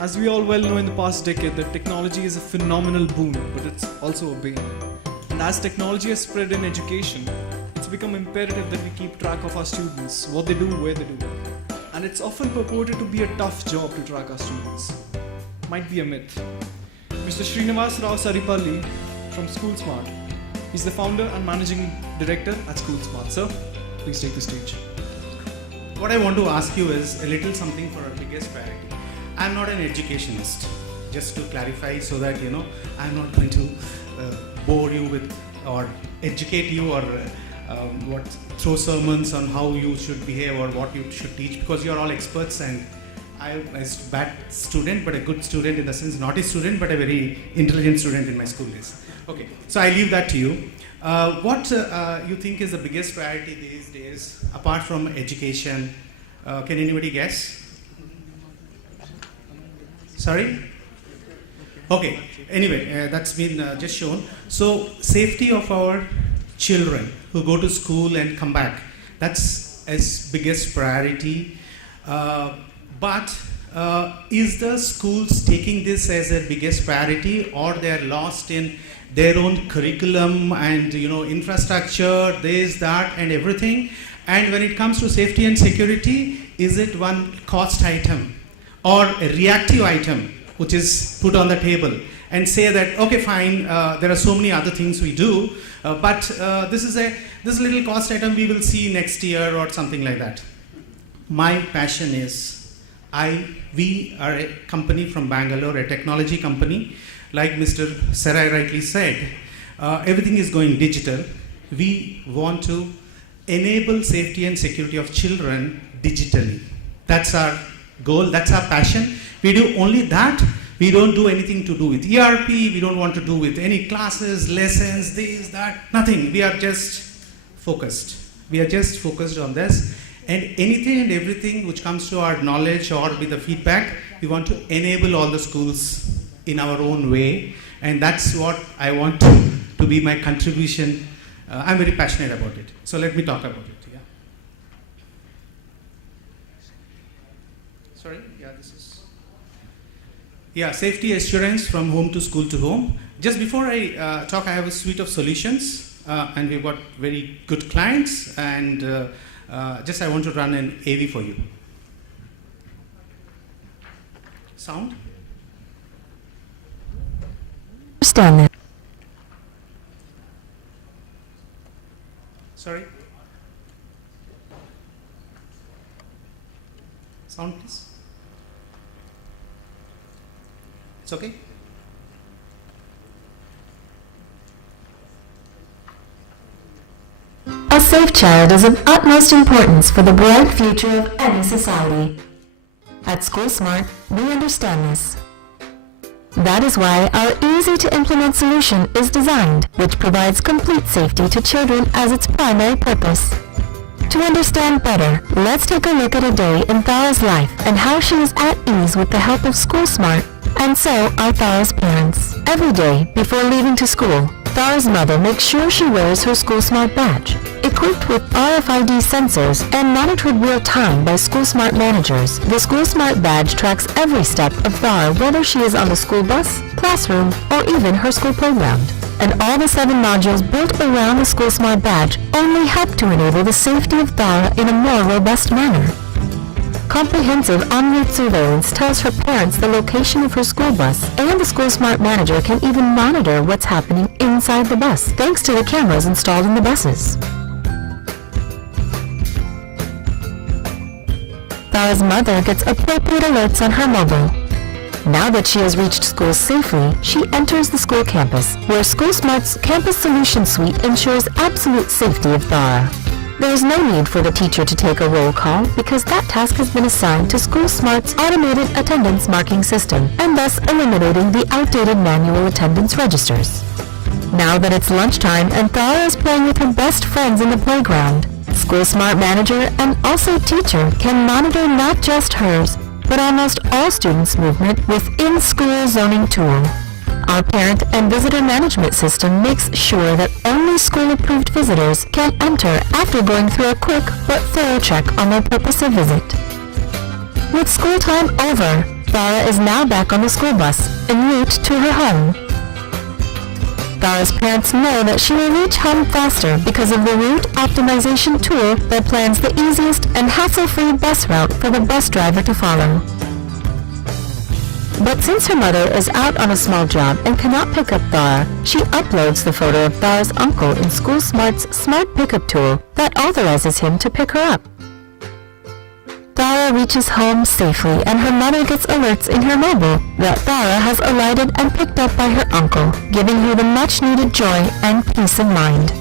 As we all well know, in the past decade, that technology is a phenomenal boon, but it's also a bane. And as technology has spread in education, it's become imperative that we keep track of our students, what they do, where they do. And it's often purported to be a tough job to track our students. Might be a myth. Mr. SRINIVASA SARIPALLI from SkoolSmart. He's the founder and managing director at SkoolSmart. Sir, please take the stage. What I want to ask you is a little something for our biggest priority. I'm not an educationist, just to clarify so that I'm not going to bore you with or educate you or throw sermons on how you should behave or what you should teach, because you're all experts and I'm a bad student but a good student, in the sense not a student but a very intelligent student in my school days. Okay, so I leave that to you. What you think is the biggest priority these days apart from education? Can anybody guess? Sorry? Okay, anyway, that's been just shown. So, safety of our children who go to school and come back, that's as biggest priority. But is the schools taking this as their biggest priority, or they are lost in their own curriculum and infrastructure, this, that and everything? And when it comes to safety and security, is it one cost item or a reactive item which is put on the table and say that, okay, fine, there are so many other things we do, but this little cost item we will see next year or something like that. My passion is, we are a company from Bangalore, a technology company. Like Mr. Sarai rightly said, everything is going digital. We want to enable safety and security of children digitally. That's our goal, that's our passion. We do only that. We don't do anything to do with ERP, we don't want to do with any classes, lessons, this, that, nothing. We are just focused. We are just focused on this. And anything and everything which comes to our knowledge or with the feedback, we want to enable all the schools in our own way. And that's what I want to be my contribution. I'm very passionate about it. So let me talk about it. Sorry, this is. Safety assurance from home to school to home. Just before I talk, I have a suite of solutions, and we've got very good clients, and I want to run an AV for you. Sound? Understand that. Sorry? Sound, please. It's okay? A safe child is of utmost importance for the bright future of any society. At SkoolSmart, we understand this. That is why our easy-to-implement solution is designed, which provides complete safety to children as its primary purpose. To understand better, let's take a look at a day in Thara's life and how she is at ease with the help of SkoolSmart, and so are Thara's parents. Every day, before leaving to school, Thara's mother makes sure she wears her SkoolSmart badge. Equipped with RFID sensors and monitored real-time by SkoolSmart managers, the SkoolSmart badge tracks every step of Thara, whether she is on the school bus, classroom, or even her school playground. And all the 7 modules built around the SkoolSmart badge only help to enable the safety of Thara in a more robust manner. Comprehensive en route surveillance tells her parents the location of her school bus, and the SkoolSmart manager can even monitor what's happening inside the bus, thanks to the cameras installed in the buses. Thara's mother gets appropriate alerts on her mobile. Now that she has reached school safely, she enters the school campus, where SkoolSmart's Campus Solution Suite ensures absolute safety of Thara. There is no need for the teacher to take a roll call because that task has been assigned to SkoolSmart's automated attendance marking system, and thus eliminating the outdated manual attendance registers. Now that it's lunchtime and Thara is playing with her best friends in the playground, SkoolSmart manager and also teacher can monitor not just hers, but almost all students' movement with in-school zoning tool. Our parent and visitor management system makes sure that only school-approved visitors can enter after going through a quick but thorough check on their purpose of visit. With school time over, Tara is now back on the school bus, en route to her home. Tara's parents know that she will reach home faster because of the route optimization tool that plans the easiest and hassle-free bus route for the bus driver to follow. But since her mother is out on a small job and cannot pick up Tara, she uploads the photo of Tara's uncle in SkoolSmart's smart pickup tool that authorizes him to pick her up. Tara reaches home safely and her mother gets alerts in her mobile that Tara has alighted and picked up by her uncle, giving her the much-needed joy and peace of mind.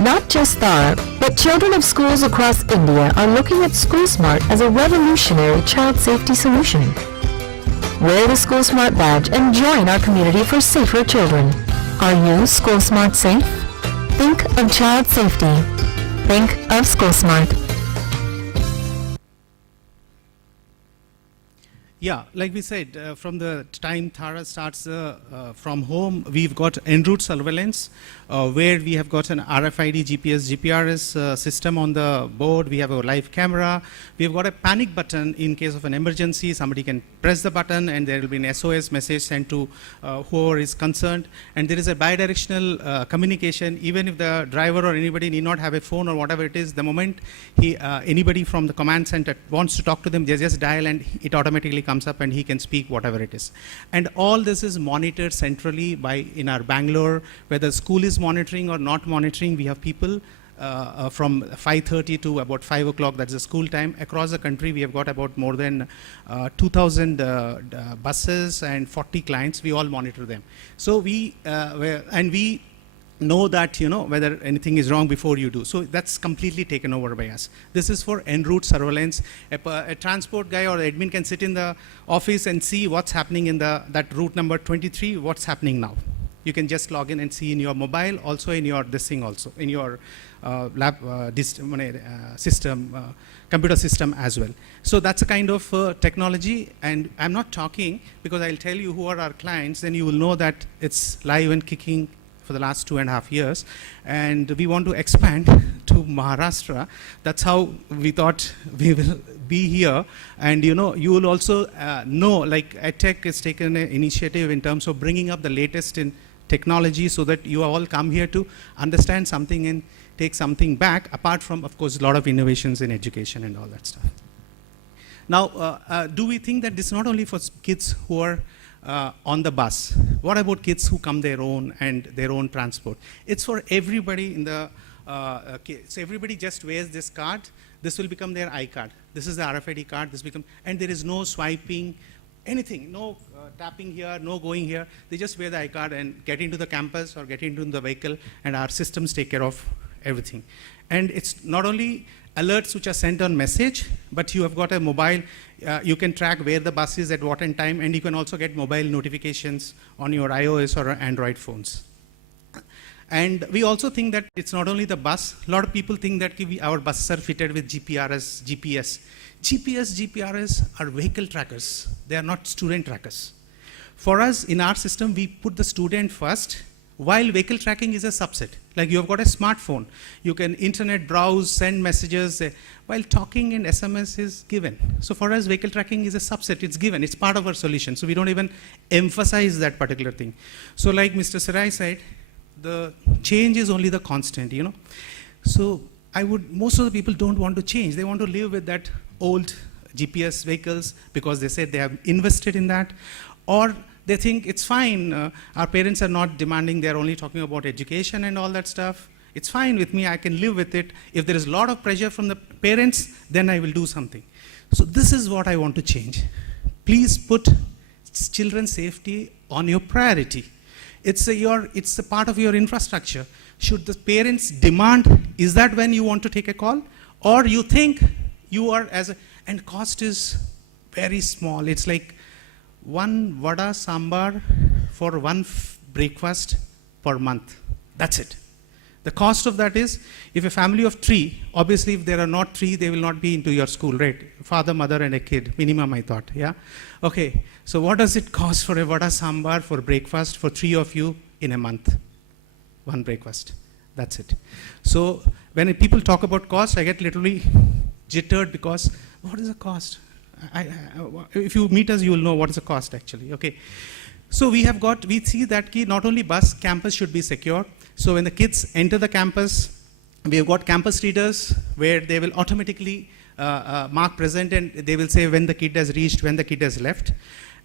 Not just Tara, but children of schools across India are looking at SkoolSmart as a revolutionary child safety solution. Wear the SkoolSmart badge and join our community for safer children. Are you SkoolSmart safe? Think of child safety. Think of SkoolSmart. Yeah, like we said, from the time Tara starts from home, we've got en route surveillance, where we have got an RFID, GPS, GPRS system on the board. We have a live camera. We have got a panic button in case of an emergency. Somebody can press the button and there will be an SOS message sent to whoever is concerned. And there is a bidirectional communication. Even if the driver or anybody need not have a phone or whatever it is, the moment anybody from the command center wants to talk to them, they just dial and it automatically comes up and he can speak whatever it is. And all this is monitored centrally in our Bangalore, whether school is monitoring or not monitoring. We have people from 5:30 to about 5 o'clock, that's the school time. Across the country, we have got about more than 2,000 buses and 40 clients. We all monitor them. So we know that, whether anything is wrong before you do. So that's completely taken over by us. This is for en route surveillance. A transport guy or admin can sit in the office and see what's happening in that route number 23, what's happening now. You can just log in and see in your mobile, also in your in your system, computer system as well. So that's a kind of technology, and I'm not talking because I'll tell you who are our clients, then you will know that it's live and kicking for the last 2.5 years, and we want to expand to Maharashtra. That's how we thought we will be here. And you will also know, like EdTech has taken an initiative in terms of bringing up the latest in technology so that you all come here to understand something and take something back, apart from, of course, a lot of innovations in education and all that stuff. Now, do we think that this is not only for kids who are on the bus? What about kids who come their own and their own transport? It's for everybody in the so everybody just wears this card. This will become their iCard. This is the RFID card. And there is no swiping, anything, no tapping here, no going here. They just wear the iCard and get into the campus or get into the vehicle, and our systems take care of everything. And it's not only alerts which are sent on message, but you have got a mobile. You can track where the bus is at what time, and you can also get mobile notifications on your iOS or Android phones. And we also think that it's not only the bus. A lot of people think that our buses are fitted with GPS. GPRS are vehicle trackers. They are not student trackers. For us, in our system, we put the student first, while vehicle tracking is a subset. Like, you have got a smartphone. You can internet browse, send messages, while talking and SMS is given. So for us, vehicle tracking is a subset. It's given. It's part of our solution. So we don't even emphasize that particular thing. So like Mr. Sarai said, the change is only the constant, So most of the people don't want to change. They want to live with that old GPS vehicles because they said they have invested in that, or they think it's fine. Our parents are not demanding. They're only talking about education and all that stuff. It's fine with me. I can live with it. If there is a lot of pressure from the parents, then I will do something. So this is what I want to change. Please put children's safety on your priority. It's a part of your infrastructure. Should the parents demand, is that when you want to take a call? Or you think you are and cost is very small. It's like one vada sambar for one breakfast per month. That's it. The cost of that is, if a family of 3, obviously if there are not 3, they will not be into your school, right? Father, mother, and a kid, minimum, I thought, yeah? Okay, so what does it cost for a vada sambar for breakfast for 3 of you in a month? One breakfast, that's it. So when people talk about cost, I get literally jittered because what is the cost? if you meet us, you will know what is the cost actually. Okay. So we see that not only campus should be secure. So when the kids enter the campus, we have got campus readers where they will automatically mark present, and they will say when the kid has reached, when the kid has left.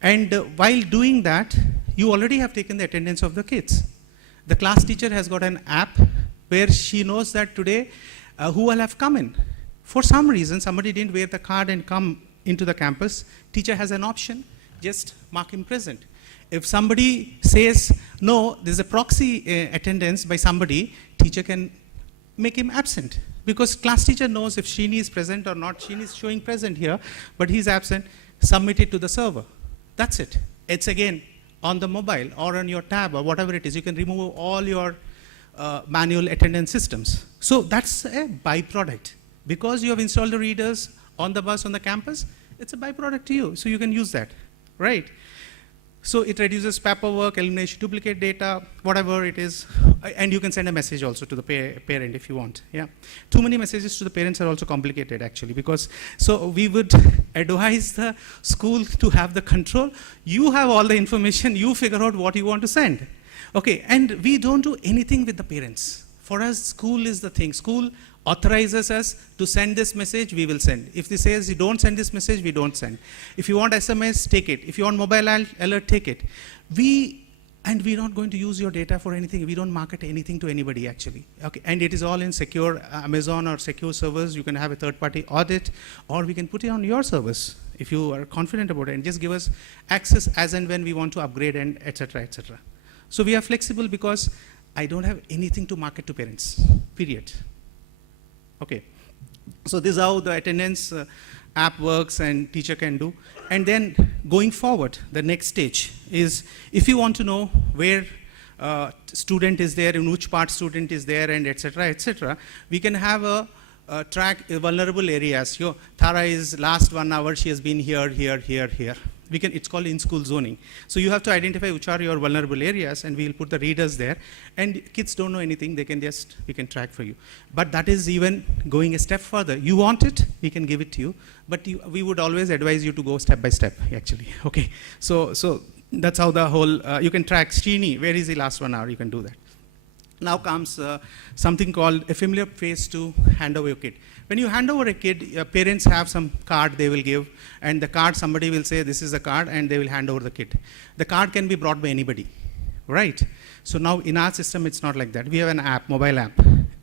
And while doing that, you already have taken the attendance of the kids. The class teacher has got an app where she knows that today who will have come in. For some reason, somebody didn't wear the card and come into the campus. Teacher has an option, just mark him present. If somebody says, no, there's a proxy attendance by somebody, teacher can make him absent. Because class teacher knows if Srini is present or not. Srini is showing present here, but he's absent. Submit it to the server. That's it. It's again on the mobile or on your tab or whatever it is. You can remove all your manual attendance systems. So that's a byproduct. Because you have installed the readers on the bus on the campus, it's a byproduct to you. So you can use that, right? So it reduces paperwork, elimination, duplicate data, whatever it is. And you can send a message also to the parent if you want. Yeah. Too many messages to the parents are also complicated actually, because so we would advise the school to have the control. You have all the information, you figure out what you want to send. Okay, and we don't do anything with the parents. For us, school is the thing. School authorizes us to send this message, we will send. If they says you don't send this message, we don't send. If you want SMS, take it. If you want mobile alert, take it. We're not going to use your data for anything. We don't market anything to anybody actually. Okay, and it is all in secure Amazon or secure servers. You can have a third-party audit, or we can put it on your service if you are confident about it, and just give us access as and when we want to upgrade, and etc. etc. So we are flexible because I don't have anything to market to parents, period. Okay, so this is how the attendance app works and teacher can do. And then going forward, the next stage is if you want to know where student is there, in which part student is there, and etc., we can have a track vulnerable areas. Thara is last 1 hour, she has been here, here, here, here. It's called in-school zoning. So you have to identify which are your vulnerable areas, and we'll put the readers there. And kids don't know anything, we can track for you. But that is even going a step further. You want it, we can give it to you, but we would always advise you to go step by step, actually. Okay, so that's how the whole, you can track Srini, where is he last 1 hour, you can do that. Now comes something called a familiar face to hand over your kid. When you hand over a kid, your parents have some card they will give, and the card somebody will say this is a card, and they will hand over the kid. The card can be brought by anybody, right? So now in our system it's not like that. We have an app, mobile app.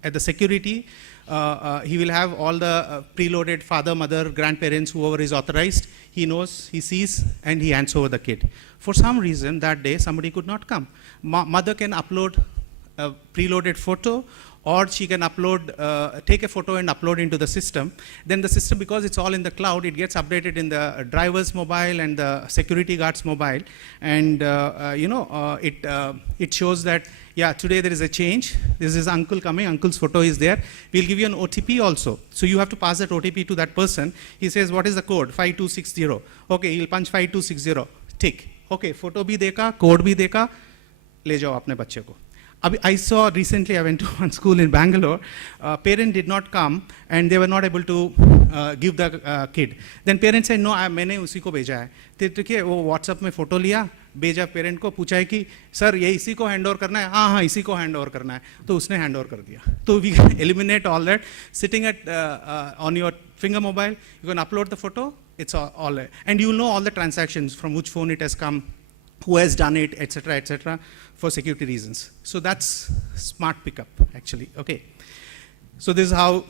At the security, he will have all the preloaded father, mother, grandparents, whoever is authorized. He knows, he sees, and he hands over the kid. For some reason that day somebody could not come. Mother can upload a preloaded photo, or she can upload, take a photo and upload into the system. Then the system, because it's all in the cloud, it gets updated in the driver's mobile and the security guard's mobile. And it shows that, yeah, today there is a change. This is uncle coming, uncle's photo is there. We'll give you an OTP also. So you have to pass that OTP to that person. He says, what is the code? 5260. Okay, he'll punch 5260. Tick. Okay, photo bhi dekha, code bhi dekha, le jao apne bachche ko. I saw recently, I went to one school in Bangalore, parent did not come and they were not able to give the kid. Then parents said, no, मैंने उसी को भेजा है. तो क्या वो WhatsApp में photo लिया, भेजा parent को, पूछा है कि सर ये इसी को हैंड ओवर करना है, हाँ इसी को हैंड ओवर करना है, तो उसने हैंड ओवर कर दिया. तो we can eliminate all that. Sitting at on your finger mobile, you can upload the photo. It's all and you will know all the transactions, from which phone it has come, who has done it, etc., for security reasons. So that's smart pickup, actually. Okay. So this is how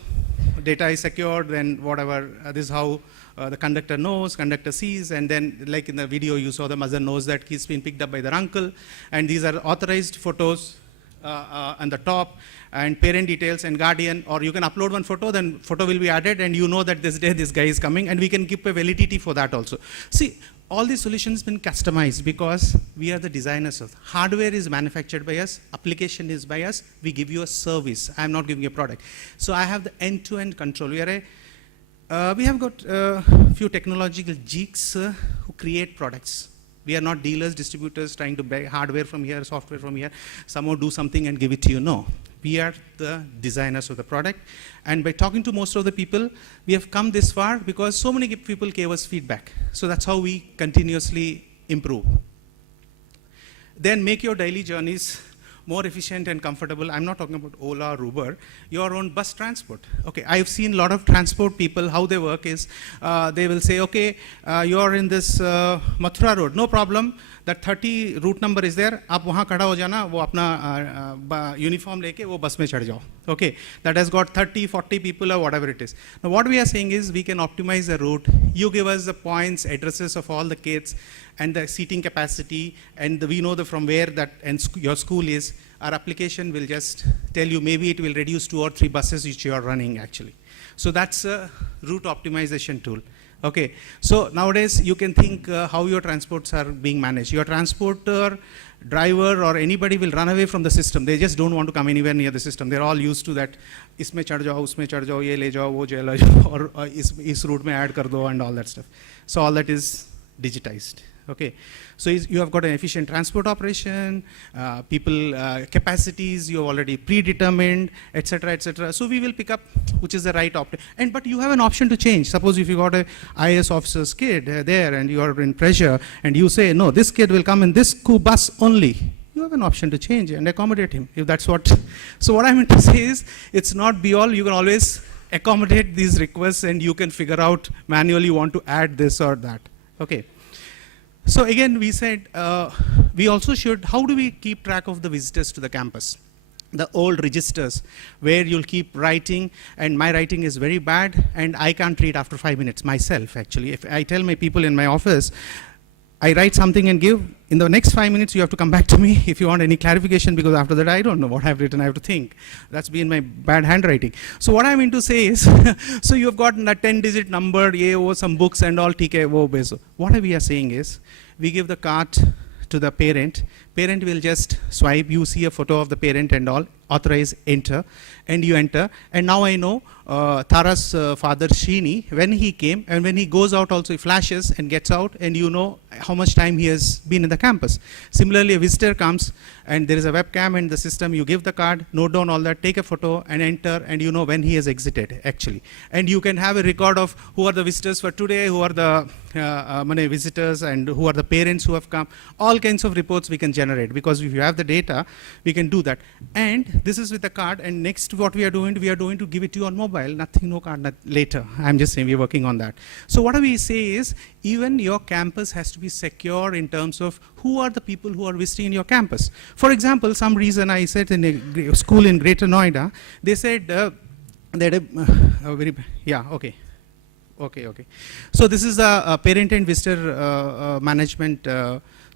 data is secured, then whatever, this is how the conductor knows, conductor sees, and then like in the video you saw, the mother knows that he's been picked up by their uncle, and these are authorized photos on the top, and parent details and guardian, or you can upload one photo, then photo will be added, and you know that this day this guy is coming, and we can keep a validity for that also. See, all these solutions been customized because we are the designers of hardware is manufactured by us, application is by us, we give you a service. I am not giving you a product. So I have the end-to-end control. We have got a few technological geeks who create products. We are not dealers, distributors trying to buy hardware from here, software from here, somehow do something and give it to you. No. We are the designers of the product. And by talking to most of the people, we have come this far because so many people gave us feedback. So that's how we continuously improve. Then make your daily journeys more efficient and comfortable. I'm not talking about Ola or Uber, your own bus transport. Okay, I've seen a lot of transport people, how they work is, they will say, okay, you're in this Mathura road, no problem, that 30 route number is there, आप वहाँ खड़ा हो जाना, वो अपना uniform लेके वो बस में चढ़ जाओ. Okay, that has got 30, 40 people or whatever it is. Now what we are saying is we can optimize the route. You give us the points, addresses of all the kids and the seating capacity, and we know from where that your school is. Our application will just tell you maybe it will reduce 2 or 3 buses which you are running actually. So that's a route optimization tool. Okay, so nowadays you can think how your transports are being managed. Your transporter, driver or anybody will run away from the system. They just don't want to come anywhere near the system. They're all used to that. इसमें चढ़ जाओ, उसमें चढ़ जाओ, ये ले जाओ, वो ले जाओ, और इस route में add कर दो and all that stuff. So all that is digitized. Okay, so you have got an efficient transport operation, people capacities you have already predetermined, etc., etc. So we will pick up which is the right option. But you have an option to change. Suppose if you got a IAS officer's kid there and you are in pressure and you say no, this kid will come in this bus only. You have an option to change and accommodate him if that's what. So what I meant to say is it's not be all. You can always accommodate these requests and you can figure out manually you want to add this or that. Okay. So again, we said we also should, how do we keep track of the visitors to the campus? The old registers where you'll keep writing, and my writing is very bad and I can't read after 5 minutes myself actually. If I tell my people in my office, I write something and give, in the next 5 minutes you have to come back to me if you want any clarification, because after that I don't know what I've written, I have to think. That's been my bad handwriting. So what I mean to say is, so you have got a 10-digit number, some books and all, what we are saying is, we give the card to the parent. Parent will just swipe, you see a photo of the parent and all, authorize, enter, and you enter. And now I know Tara's father Srini, when he came, and when he goes out also he flashes and gets out, and you know how much time he has been in the campus. Similarly, a visitor comes and there is a webcam in the system, you give the card, note down all that, take a photo and enter, and you know when he has exited actually. And you can have a record of who are the visitors for today, who are the visitors, and who are the parents who have come. All kinds of reports we can generate, because if you have the data, we can do that. And this is with the card, and next what we are going to give it to you on mobile, nothing, no card, later. I'm just saying we're working on that. So what we say is, even your campus has to be secure in terms of who are the people who are visiting in your campus. For example, some reason I said in a school in Greater Noida, they said Okay. So this is a parent and visitor management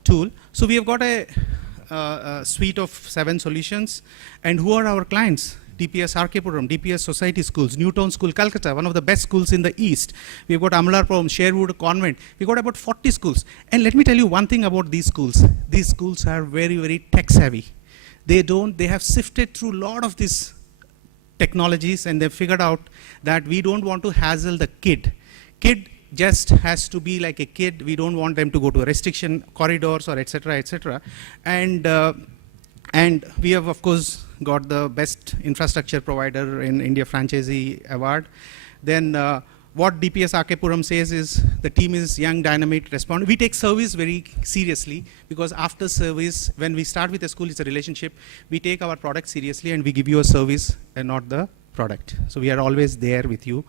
tool. So we have got a suite of 7 solutions. And who are our clients? DPS Arkepuram, DPS Society Schools, Newtown School, Calcutta, one of the best schools in the East. We've got Amlarpuram, Sherwood Convent. We've got about 40 schools. And let me tell you one thing about these schools. These schools are very, very tech savvy. They have sifted through a lot of these technologies, and they've figured out that we don't want to hassle the kid. Kid just has to be like a kid. We don't want them to go to restriction corridors or etc., etc. And we have, of course, got the best infrastructure provider in India Franchisee Award. Then what DPS Arkepuram says is the team is young, dynamic, responsive. We take service very seriously, because after service, when we start with a school, it's a relationship. We take our product seriously and we give you a service and not the product. So we are always there with you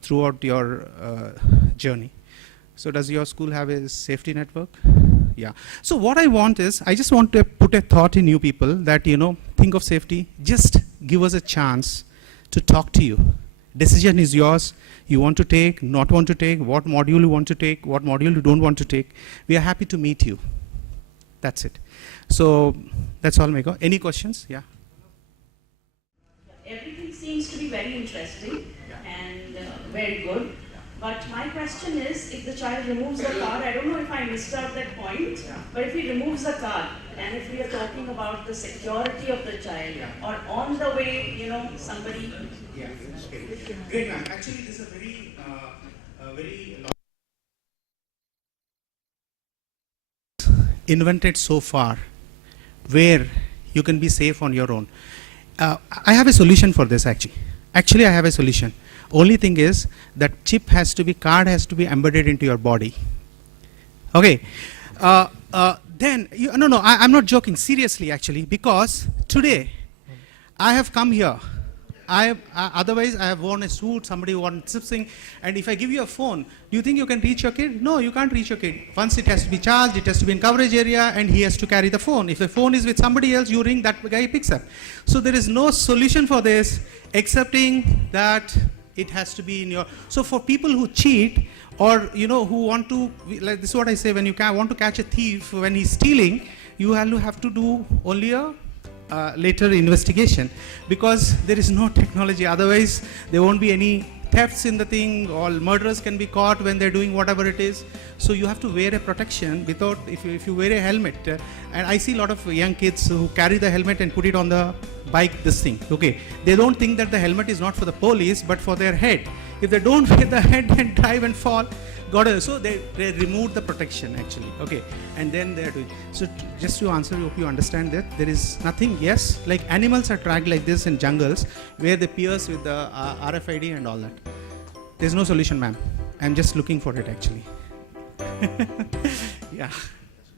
throughout your journey. So does your school have a safety network? Yeah. So what I want is, I just want to put a thought in you people that, think of safety. Just give us a chance to talk to you. Decision is yours. You want to take, not want to take, what module you want to take, what module you don't want to take. We are happy to meet you. That's it. So that's all, Megha. Any questions? Yeah. Everything seems to be very interesting and very good. But my question is, if the child removes the card, I don't know if I missed out that point, but if he removes the card, and if we are talking about the security of the child, or on the way, somebody... Yeah, okay. Great, ma'am. Actually, this is a very invented so far where you can be safe on your own. I have a solution for this actually. Actually, I have a solution. Only thing is that card has to be embedded into your body. Okay. I'm not joking, seriously actually, because today I have come here. Otherwise, I have worn a suit, somebody wants something, and if I give you a phone, do you think you can reach your kid? No, you can't reach your kid. Once it has to be charged, it has to be in coverage area, and he has to carry the phone. If the phone is with somebody else, you ring, that guy picks up. So there is no solution for this, excepting that it has to be in your... So for people who cheat, or who want to, like this is what I say, when you want to catch a thief when he's stealing, you have to do only a later investigation, because there is no technology. Otherwise, there won't be any thefts in the thing. All murderers can be caught when they're doing whatever it is. So you have to wear a protection without, if you wear a helmet, and I see a lot of young kids who carry the helmet and put it on the bike, this thing, okay. They don't think that the helmet is not for the police, but for their head. If they don't wear the head and drive and fall, so they remove the protection actually, okay, and then they're doing. So just to answer, hope you understand that there is nothing. Yes, like animals are tracked like this in jungles where they pierce with the RFID and all that. There's no solution, ma'am. I'm just looking for it actually. Yeah.